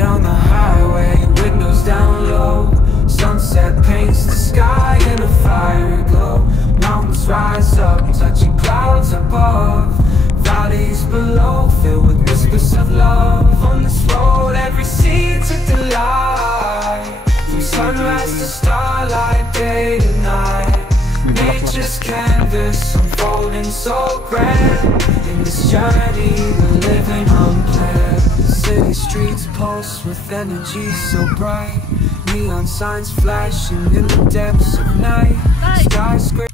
down the highway, windows down low. Sunset paints the sky in a fiery glow. Mountains rise up, touching clouds above. Valleys below, filled with whispers of love. On this road, every seed's a delight. From sunrise to starlight, day to night. Nature's canvas unfolding so grand. In this journey, we're living unplanned. City streets pulse with energy so bright. Neon signs flashing in the depths of night. Skyscrapers.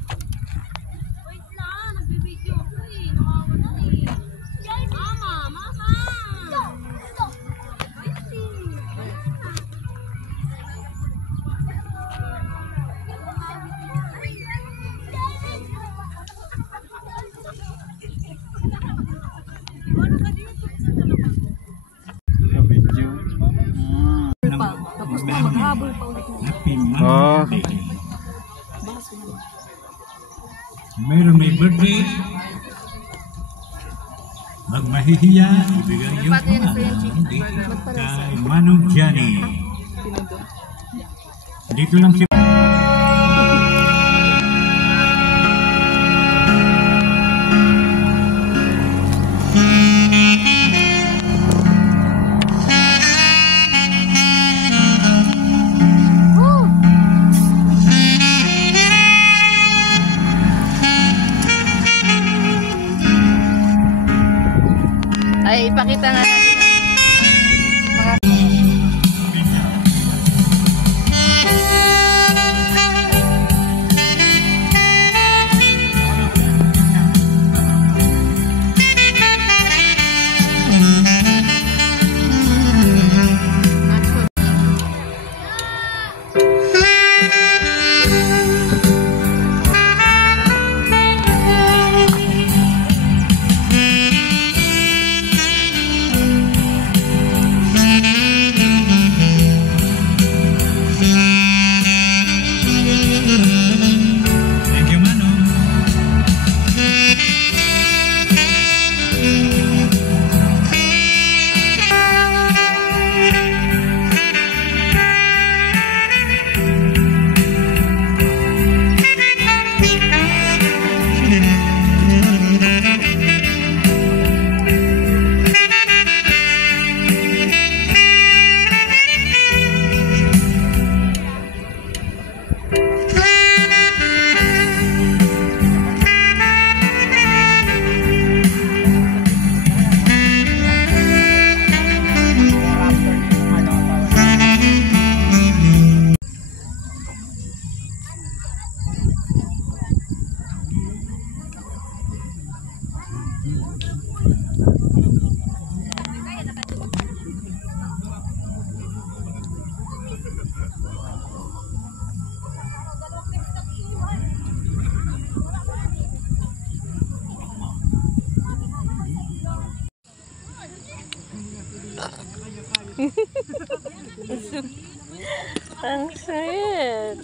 Tapos na maghabol pa ulit. Mayroon may birthday. Magmahihiya, ibigay yung kay Manong Johnny. Dito lang si ay ipakita nga natin ang sweet.